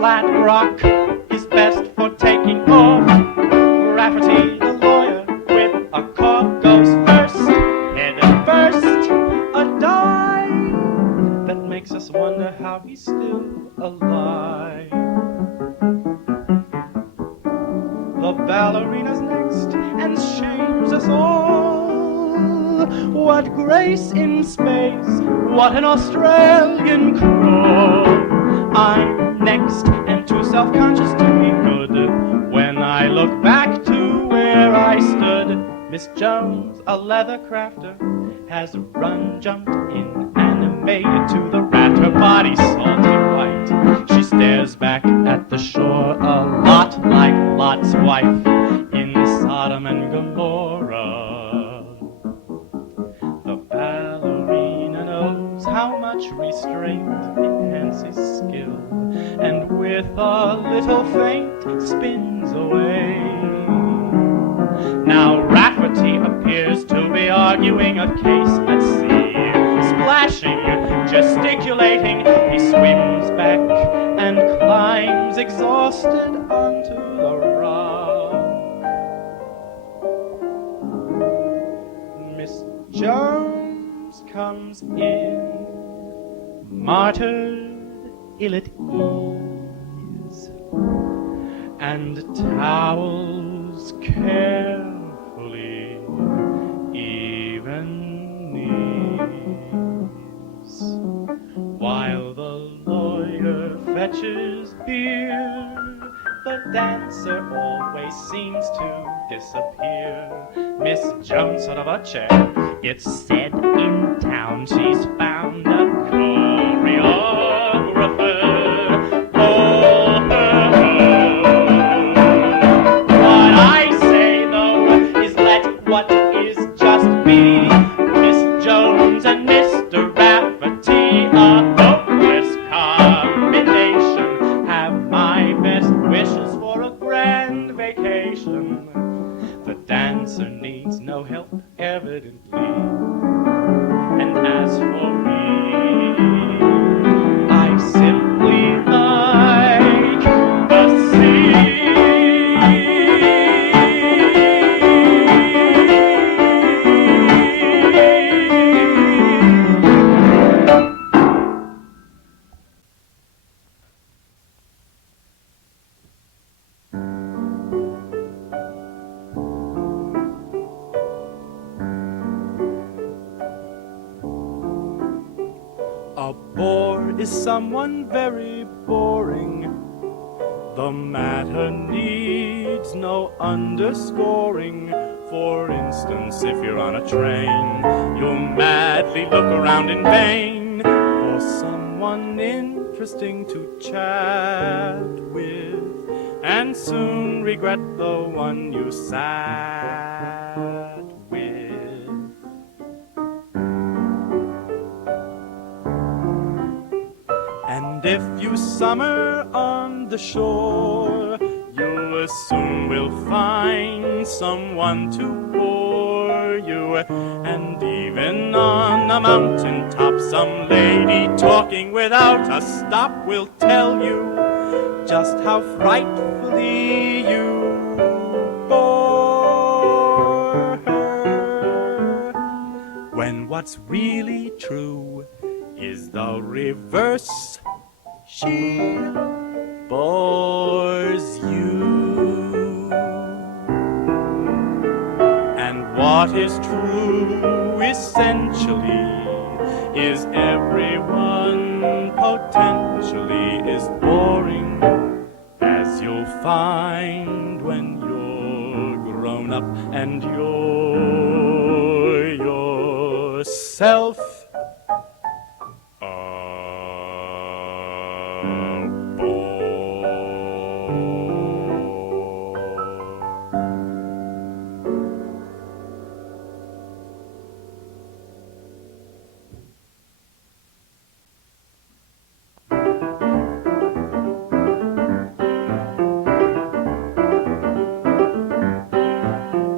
flat rock is best for taking off. Rafferty, the lawyer, with a cough goes first, head first, a dive that makes us wonder how he's still alive. The ballerina's next and shames us all. What grace in space, what an Australian crawl. I'm next and too self-conscious to be good when I look back to where I stood. Miss Jones, a leather crafter, has run, jumped in, and made it to the raft. Her body salty white. She stares back at the shore a lot like Lot's wife in Sodom and Gomorrah. The ballerina knows how much restraint enhances skill, and with a little feint spins away. Now Rafferty appears to be arguing a case at sea. Splashing, gesticulating, he swims back and climbs exhausted onto the rock. Miss Jones comes in, martyred, ill at ease, and towels carefully, even knees, while the lawyer fetches beer. The dancer always seems to disappear. Miss Jones, son of a chair, it's said in town she's found a choreographer. Call her home. What I say, though, is let what is just be. Miss Jones and Mr. Rafferty, a hopeless combination. Have my best wishes for a grand vacation. The dancer needs no help, evidently. And as for me, I simply like the sea. A bore is someone very boring. The matter needs no underscoring. For instance, if you're on a train, you'll madly look around in vain for someone interesting to chat with, and soon regret the one you sat with. And if you summer on the shore, you soon will find someone to bore you. And even on a mountain top, some lady talking without a stop will tell you just how frightfully you bore her, when what's really true is the reverse. She bores you. And what is true essentially is everyone potentially is boring, as you'll find when you're grown up and you're yourself.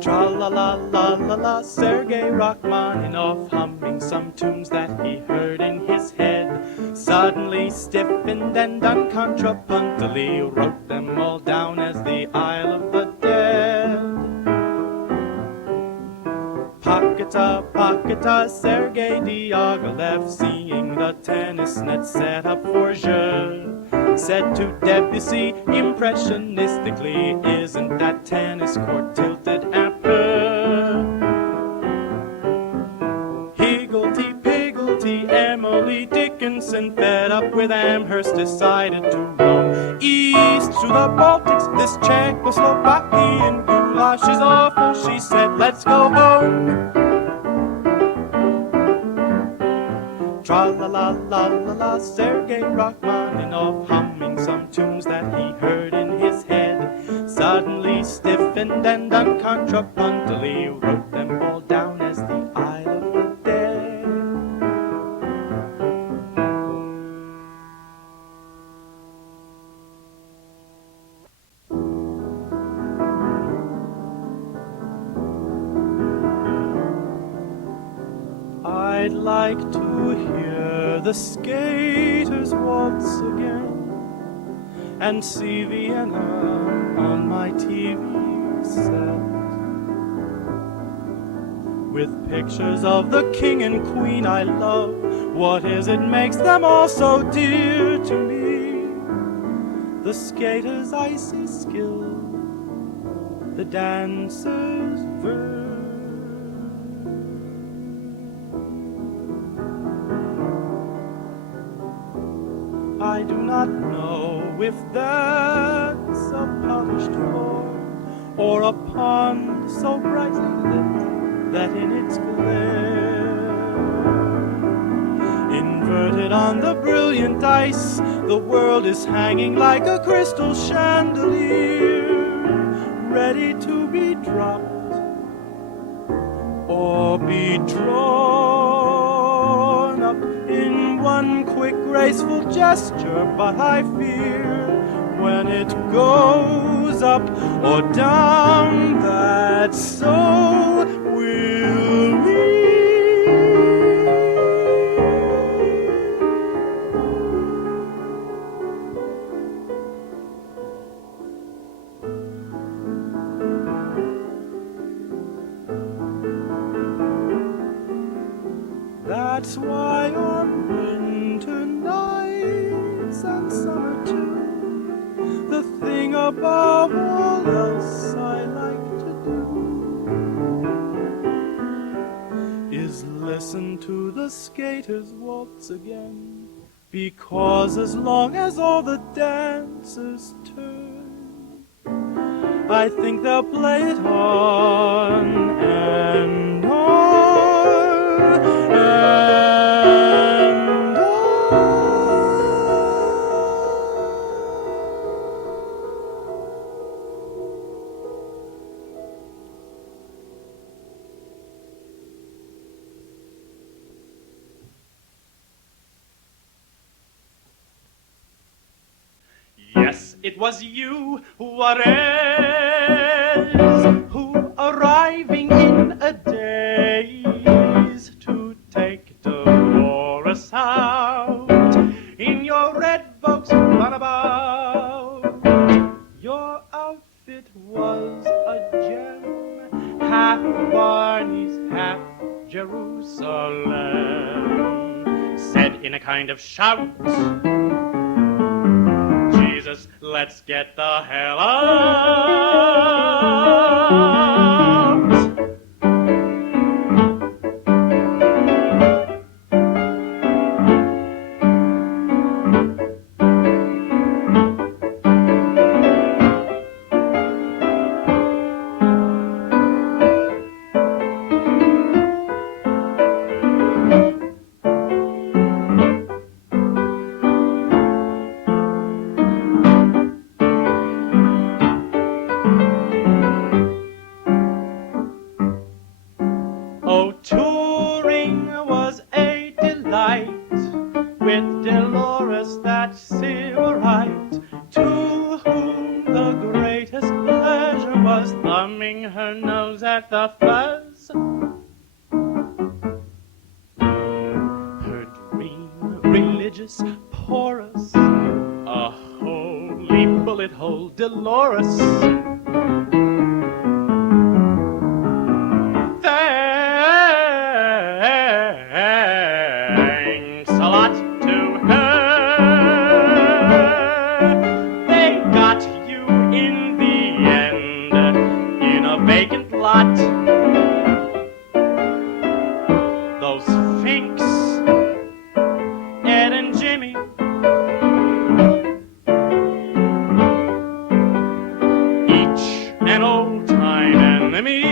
Tra-la-la-la-la-la, Sergei Rachmaninoff humming some tunes that he heard in his head. suddenly stiffened and uncontrapuntally wrote them all down as the Isle of the Dead. Pocketa, Sergei Diaghilev, seeing the tennis net set up for jeu, said to Debussy impressionistically, isn't that tennis court tilted un peu? Higgledy-piggledy, Emily Dickinson, fed up with Amherst, decided to roam east through the Baltics. This Czechoslovakian goulash is awful, she said, let's go home. Tra-la-la-la-la-la, Sergei Rachmaninoff, humming some tunes that he heard in his head, suddenly stiffened and uncontrapuntally wrote them all down as the Isle of the Dead. I'd like to hear the skaters waltz again and see Vienna on my TV set, with pictures of the king and queen I love. What is it makes them all so dear to me? The skaters' icy skill, the dancers' verve. I do not know if that's a polished floor or a pond so brightly lit that in its glare, inverted on the brilliant ice, the world is hanging like a crystal chandelier, ready to be dropped or be drawn up in one quick graceful gesture. But I fear when it goes up or down, that so will we. That's why on winter nights and summer too, the thing above all else I like to do is listen to the skaters waltz again, because as long as all the dancers turn, I think they'll play it on and on and on. Yes, it was you, what else, who arriving in a daze to take Dolores out in your red Volks runabout. Your outfit was a gem, half Barney's, half Jerusalem, said in a kind of shout, Jesus, let's get the hell out. Dolores, a holy bullet hole Dolores. Thanks a lot to her. They got you in the end in a vacant lot. Those finks, Ed and Jimmy, each an old-time enemy.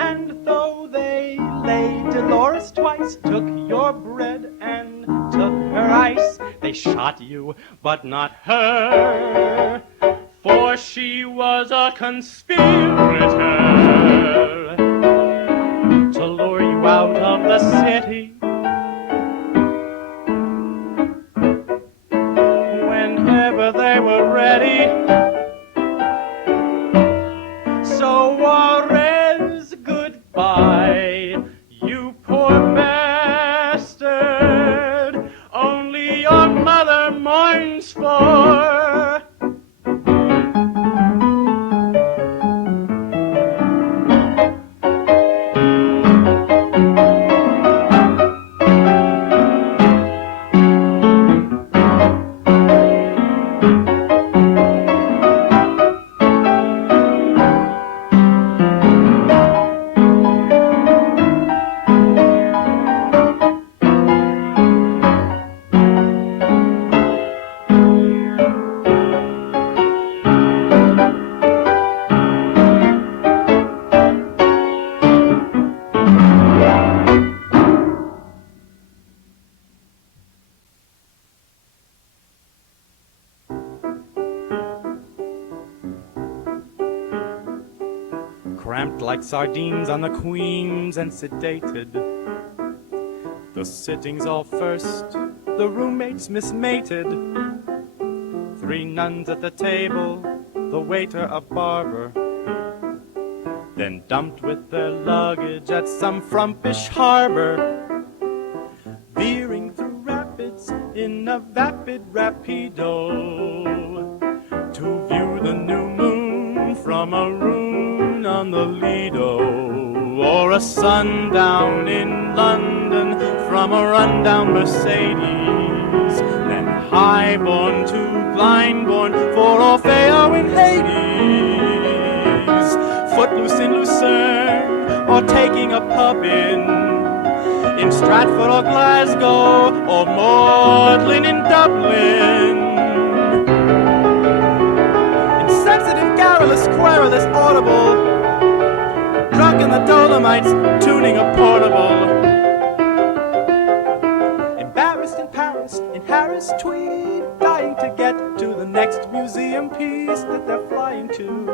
And though they laid Dolores twice, took your bread and took her ice, they shot you, but not her, for she was a conspirator to lure you out of the city. Whenever they were ready. So Juarez, goodbye, you poor bastard. Only your mother mourns for. Cramped like sardines on the queens and sedated. The sittings all first, the roommates mismated. 3 nuns at the table, the waiter a barber. Then dumped with their luggage at some frumpish harbor. Veering through rapids in a vapid rapido. To view the new moon from a room on the Lido, or a sundown in London from a rundown Mercedes, then highborn to blindborn for Orfeo in Hades, footloose in Lucerne, or taking a pub in Stratford or Glasgow, or maudlin in Dublin. Insensitive, garrulous, querulous, audible, drunk in the Dolomites, tuning a portable. Embarrassed in Paris, in Harris Tweed, dying to get to the next museum piece that they're flying to.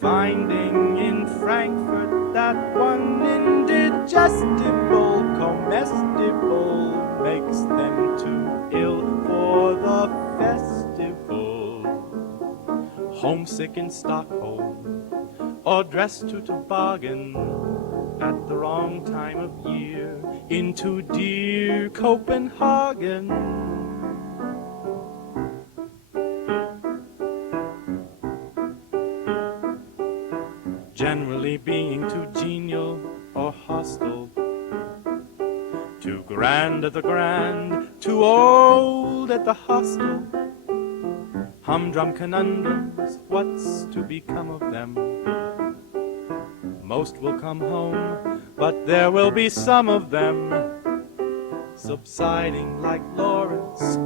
Finding in Frankfurt that one indigestible comestible makes them too ill for the festival. Homesick in Stockholm, or dressed to toboggan at the wrong time of year into dear Copenhagen. Generally being too genial or hostile, too grand at the grand, too old at the hostel. Humdrum conundrums, what's to become of them? Most will come home, but there will be some of them subsiding like Lawrence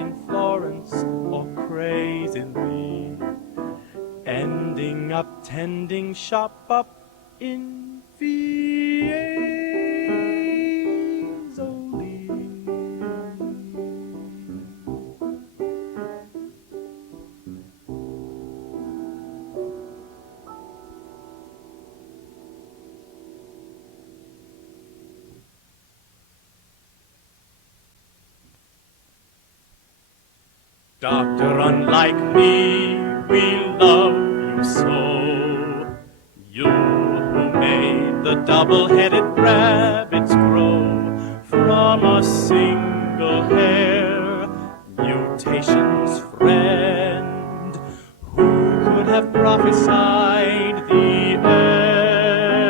in Florence, or crazily ending up tending shop up in Fiesole. Doctor, unlike me, we love you so. the double-headed rabbits grow from a single hair. Mutation's friend, who could have prophesied the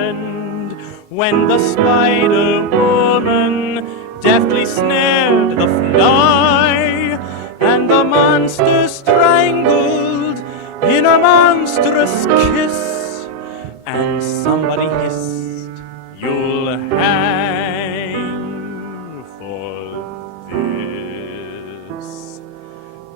end? When the Spider-Woman deftly snared the fly, and the monster strangled in a monstrous kiss, and somebody hissed, "You'll hang for this."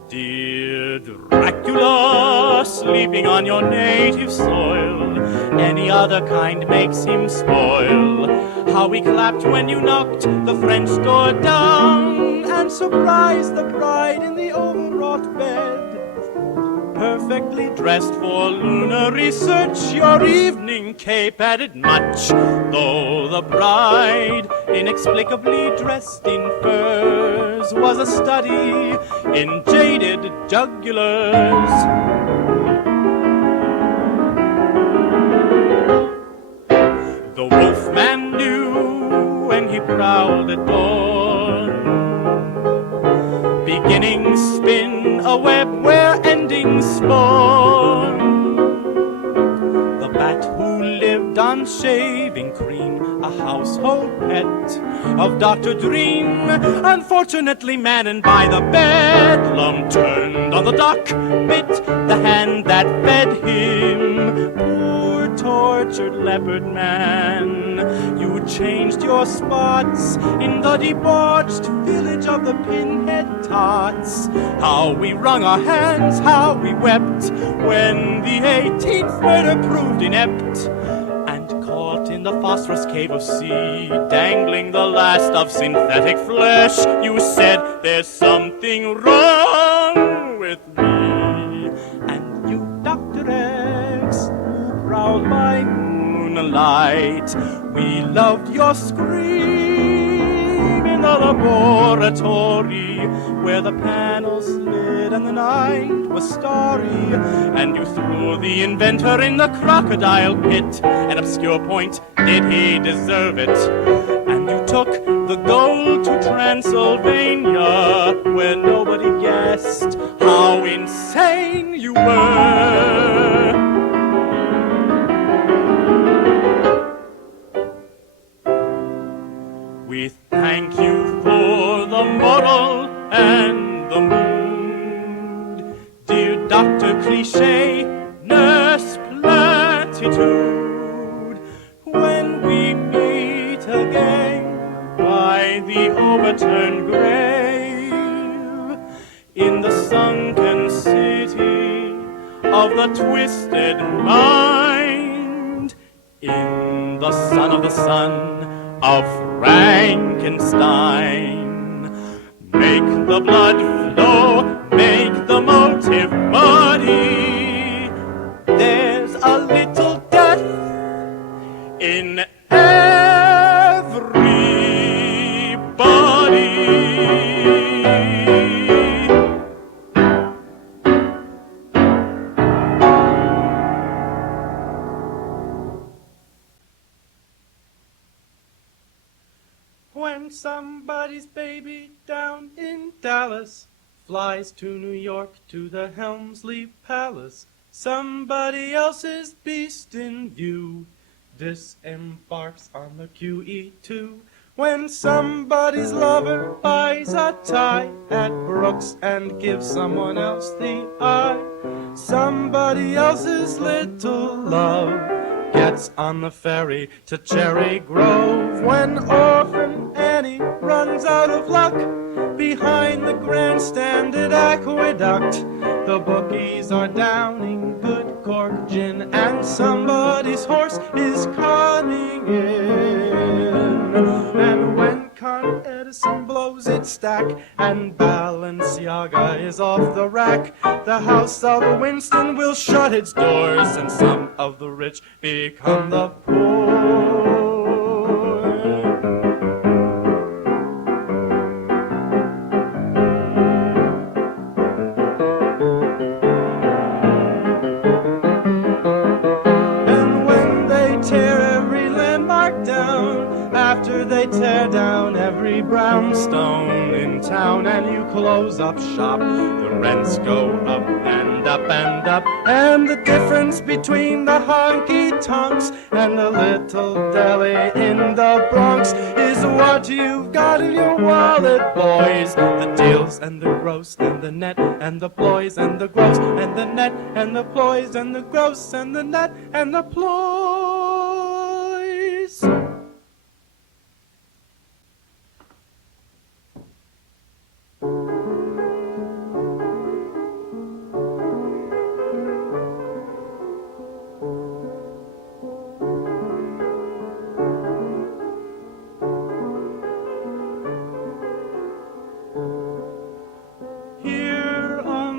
Dear Dracula, sleeping on your native soil, any other kind makes him spoil. How we clapped when you knocked the French door down and surprised the bride in the overwrought bed. Perfectly dressed for lunar research, your evening cape added much, though the bride, inexplicably dressed in furs, was a study in jaded jugulars. The wolfman knew when he prowled at dawn, beginnings spin a web where endings spawn. The bat who lived on shaving cream, a household pet of Dr. Dream, unfortunately maddened by the bedlam, turned on the dock, bit the hand that fed him. Poor tortured leopard man, you changed your spots in the debauched village of the Pinhead Tots. How we wrung our hands, how we wept, when the 18th murder proved inept. And caught in the phosphorus cave of sea, dangling the last of synthetic flesh, you said, "There's something wrong with me." And you, Dr. X, who prowled by moonlight, we loved your scream in the laboratory, where the panels slid and the night was starry, and you threw the inventor in the crocodile pit. An obscure point, did he deserve it? And you took the gold to Transylvania, where nobody guessed how insane you were. We thank you for the moral and the mood, dear Dr. Cliché, Nurse Platitude. When we meet again by the overturned grave, in the sunken city of the twisted mind, in the sun of the sun of Frankenstein, make the blood flow, make the motive muddy. There's a little death in everybody. When somebody's baby down in Dallas flies to New York to the Helmsley Palace, somebody else's beast in view disembarks on the QE2. When somebody's lover buys a tie at Brooks and gives someone else the eye, somebody else's little love gets on the ferry to Cherry Grove. When Orphan Annie runs out of luck behind the grandstand at Aqueduct, the bookies are downing good cork gin, and somebody's horse is coming in. And when Con Edison blows its stack and Balenciaga is off the rack, the house of Winston will shut its doors, and some of the rich become the poor. And when they tear every limb Here they tear down every brownstone in town, and you close up shop. The rents go up and up and up, and the difference between the honky-tonks and the little deli in the Bronx is what you've got in your wallet, boys. The deals and the gross and the net and the ploys and the gross and the net and the ploys and the gross and the net and the ploys.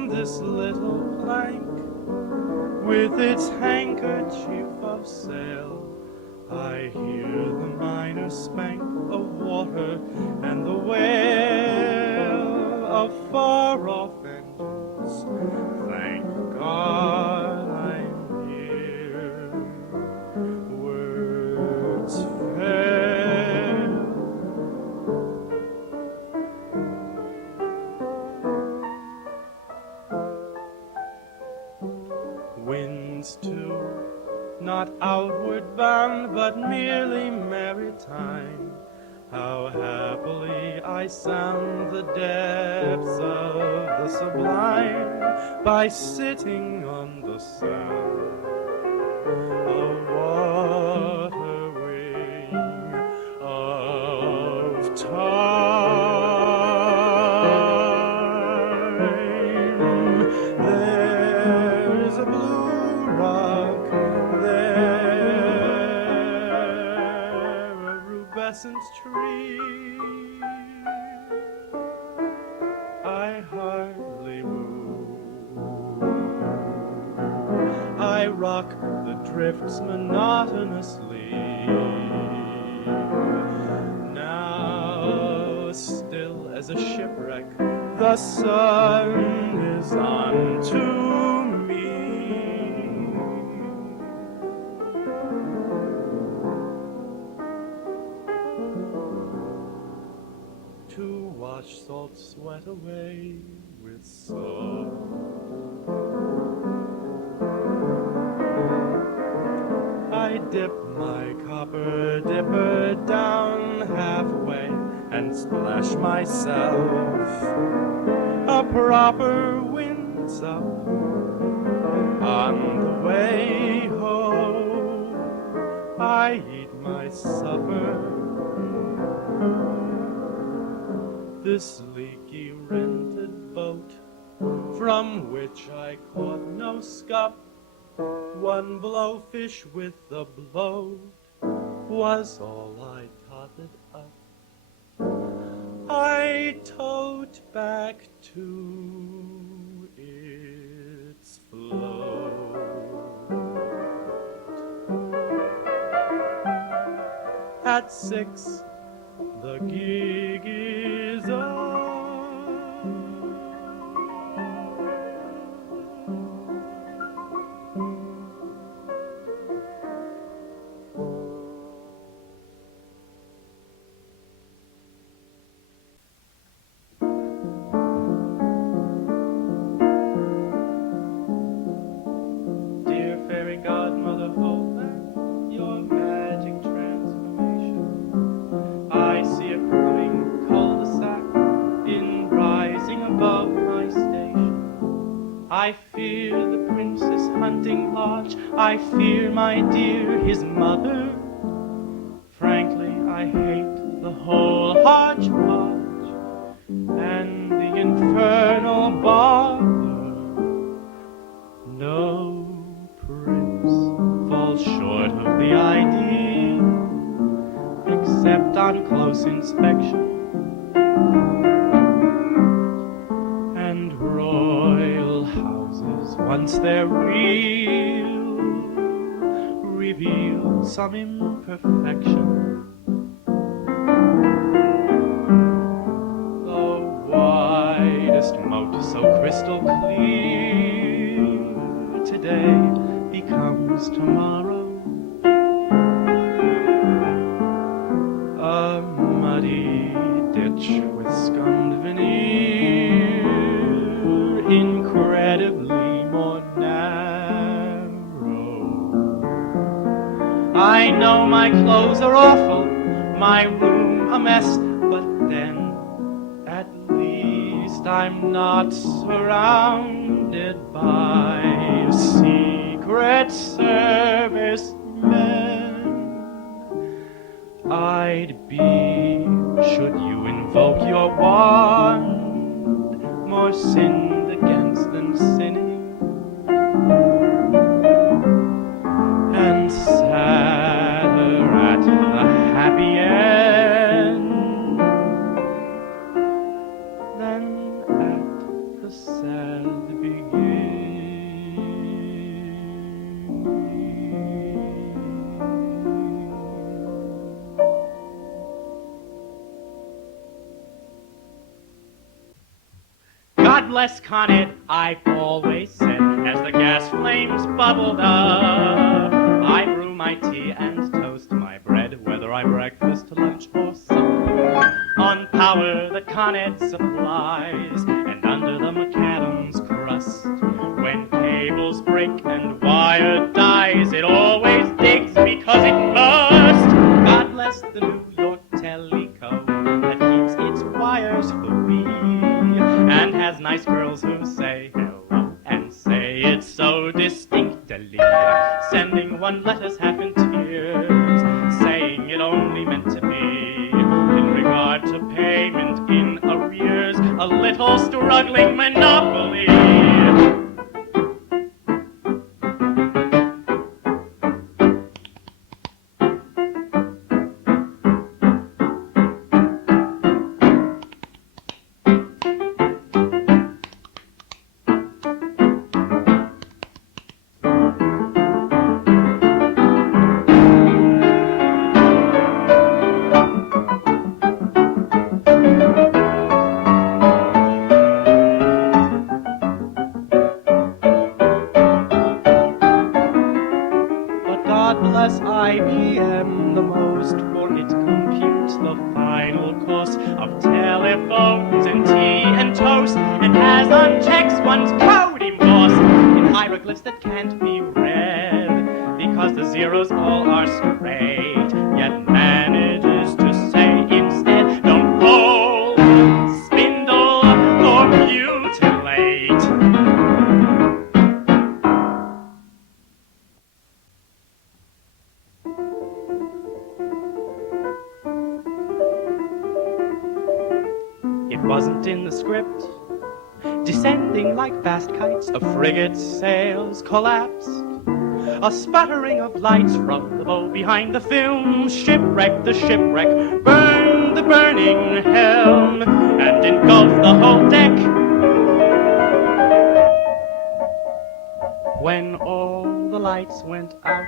This little plank with its handkerchief of sail, I hear the minor spank of water and the wail of far-off engines. Thank God I'm here. Words fail. Winds too, not outward bound, but merely maritime. How happily I sound the depths of the sublime by sitting on the sound of water wing of time. There's a blue rock there, a rubescent tree. I hardly move. I rock the drifts monotonously. Now, still as a shipwreck, the sun is unto me. To watch salt sweat away with salt. I dip my copper dipper down halfway and splash myself a proper windsock. On the way home, I eat my supper. This leaky rented boat, from which I caught no scup, one blowfish with the bloat was all I totted up. I towed back to its float. At 6, the gig is up. Dear fairy godmother, hold back your magic transformation. I see a coming cul-de-sac in rising above my station. I fear the princess hunting lodge. I fear, my dear, his mother. Frankly, I hate the whole hodgepodge and the infernal bother. No prince falls short of the ideal, except on close inspection. And royal houses, once they're real, reveal some imperfection. The widest moat so crystal clear today becomes tomorrow a I know my clothes are awful, my room a mess, but then at least I'm not surrounded by Secret Service men. I'd be, should you invoke your wand, more sinned against than sinning, and sadder at the happy end than at the sad beginning. God bless Con Ed, I've always said, as the gas flames bubbled up. I brew my tea and toast my bread, whether I breakfast, lunch, or supper, on power that Con Ed supplies, and under the macadam's crust. When cables break and wire dies, it always digs because it must. God bless the New York Teleco that keeps its wires free, and has nice girls who say hello and say it so distinctly, sending one letters half in tears, saying it only meant to be in regard to payment in arrears, a little struggling monopoly. IBM, the most, for it computes the final cost of telephones and tea and toast, and has on checks one's code embossed in hieroglyphs that can't be read, because the zeros all are straight, yet manages to say instead, don't fold, spindle, or mutilate. It wasn't in the script. Descending like fast kites, a frigate's sails collapsed. A sputtering of lights from the bow behind the film shipwrecked the shipwreck, burned the burning helm, and engulfed the whole deck. When all the lights went out,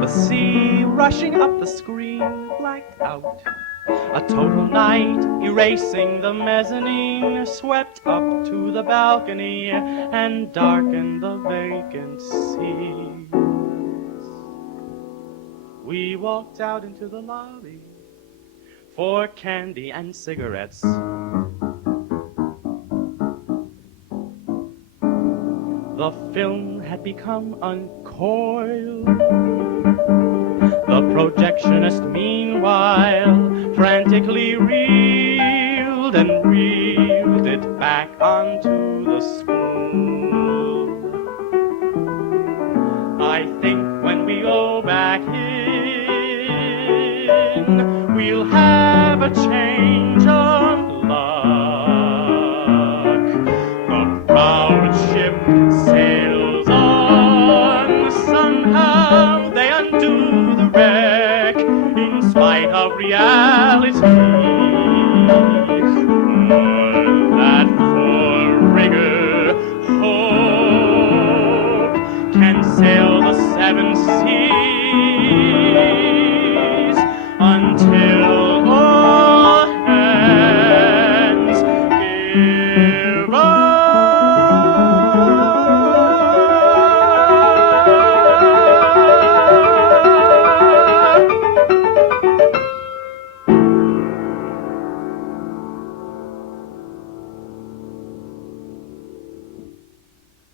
the sea rushing up the screen blacked out. A total night, erasing the mezzanine, swept up to the balcony and darkened the vacant seats. We walked out into the lobby for candy and cigarettes. The film had become uncoiled. The projectionist, meanwhile, frantically reeled and reeled it back onto the spool. I think when we go back in, we'll have a change of luck. The proud ship sails on, somehow they undo the wreck, in spite of reality. That for rigor, hope can sail the seven seas.